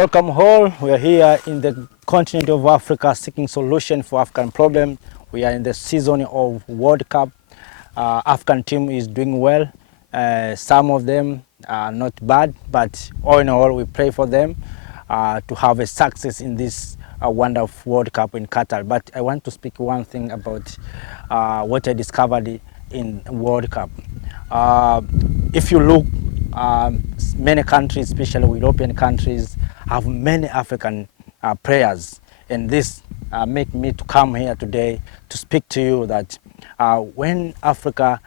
Welcome all. We are here in the continent of Africa seeking solution for African problem. We are in the season of World Cup. African team is doing well. Some of them are not bad, but all in all, we pray for them to have a success in this wonderful World Cup in Qatar. But I want to speak one thing about what I discovered in World Cup. If you look, many countries, especially European countries, have many African players, and this make me to come here today to speak to you that when Africa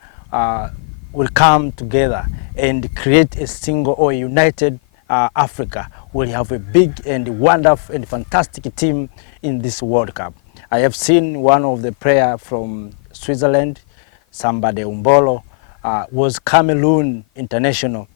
will come together and create a single or united Africa, will have a big and wonderful and fantastic team in this World Cup. I have seen one of the players from Switzerland, Samba de Umbolo, was Cameroon international,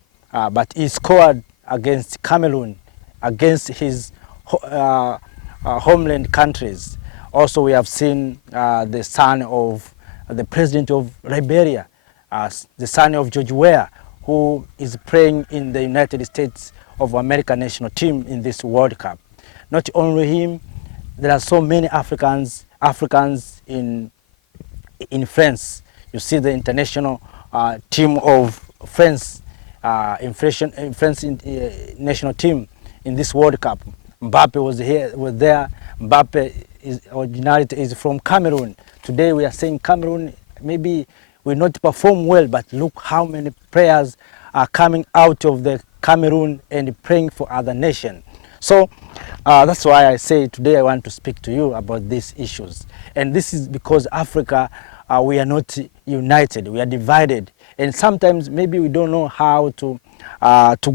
but he scored against Cameroon, against his homeland countries. Also, we have seen the son of the president of Liberia, the son of George Weah, who is playing in the United States of America national team in this World Cup. Not only him, there are so many Africans in France. You see the international team of France, France national team in this World Cup. Mbappe was there. Mbappe originality is from Cameroon. Today we are saying Cameroon maybe will not perform well, but look how many players are coming out of the Cameroon and playing for other nations. So that's why I say today I want to speak to you about these issues. And this is because Africa, we are not united, we are divided. And sometimes maybe we don't know how to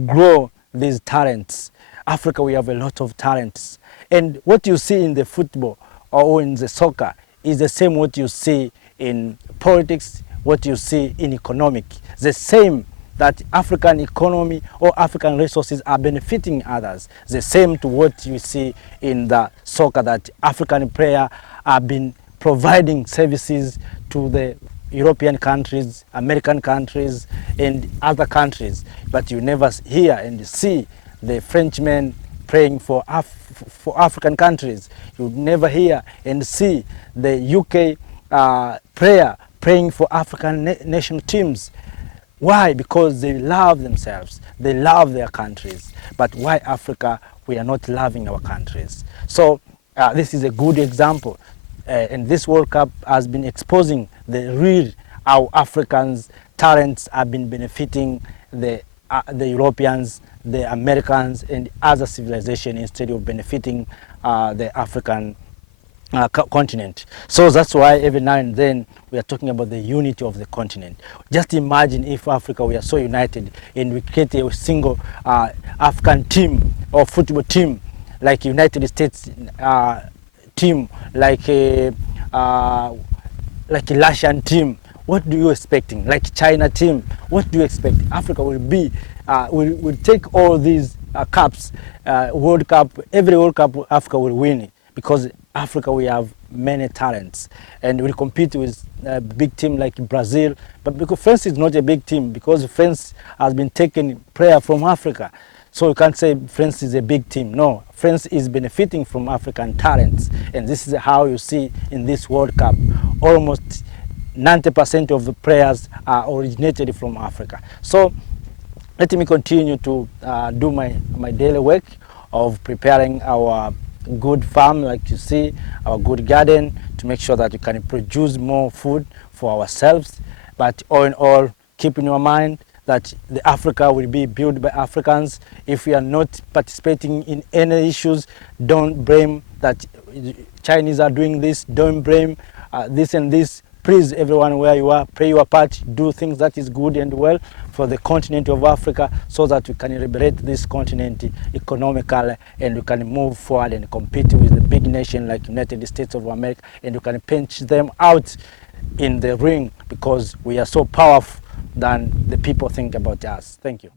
grow these talents. Africa, we have a lot of talents. And what you see in the football or in the soccer is the same what you see in politics, what you see in economic. The same that African economy or African resources are benefiting others. The same to what you see in the soccer, that African players have been providing services to the European countries, American countries, and other countries. But you never hear and see the Frenchmen praying for African countries. You never hear and see the UK player praying for African national teams. Why? Because they love themselves. They love their countries. But why Africa, we are not loving our countries? So this is a good example. And this World Cup has been exposing the real how Africans' talents have been benefiting the Europeans, the Americans, and other civilizations instead of benefiting the African continent. So that's why every now and then we are talking about the unity of the continent. Just imagine if Africa, we are so united and we create a single African team or football team, like United States team, like a Russian team. What do you expecting? Like China team, what do you expect? Africa will be, will take all these cups, World Cup, every World Cup Africa will win it, because Africa, we have many talents and we compete with a big team like Brazil. But because France is not a big team, because France has been taking player from Africa. So you can't say France is a big team. No, France is benefiting from African talents. And this is how you see in this World Cup. Almost 90% of the players are originated from Africa. So let me continue to do my daily work of preparing our good farm, like you see, our good garden, to make sure that we can produce more food for ourselves. But all in all, keep in your mind that the Africa will be built by Africans. If we are not participating in any issues, don't blame that Chinese are doing this, don't blame this and this. Please, everyone where you are, play your part, do things that is good and well for the continent of Africa, so that we can liberate this continent economically and we can move forward and compete with the big nation like United States of America, and we can pinch them out in the ring, because we are so powerful than the people think about us. Thank you.